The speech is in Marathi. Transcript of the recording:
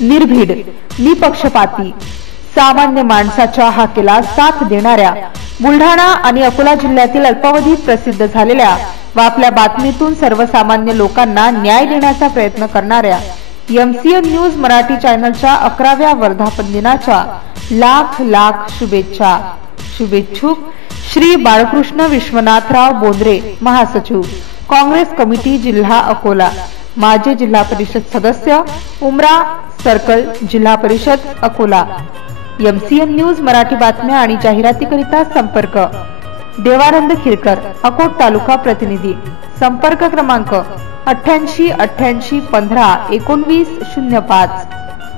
निर्भीड, निपक्षपाती, सामान्य माणसाच्या हाकेला साथ देणाऱ्या बुलढाणा आणि अकोला जिल्ह्यातील अल्पावधीत प्रसिद्ध झालेल्या व आपल्या बातमीतून सर्वसामान्य लोकांना न्याय देण्याचा प्रयत्न करणाऱ्या MCN न्यूज मराठी चॅनलच्या 11व्या वर्धापन दिनाच्या लाख लाख शुभेच्छा। शुभेच्छुक श्री बाळकृष्ण विश्वनाथराव बोंद्रे, महासचिव, काँग्रेस कमिटी जिल्हा अकोला, माजी जिल्हा परिषद सदस्य, उमरा सर्कल, जिल्हा परिषद अकोला। MCN न्यूज मराठी बातम्या आणि जाहिरातीकरिता संपर्क देवानंद खिरकर, अकोट तालुका प्रतिनिधी। संपर्क क्रमांक 88 88 15 19 05।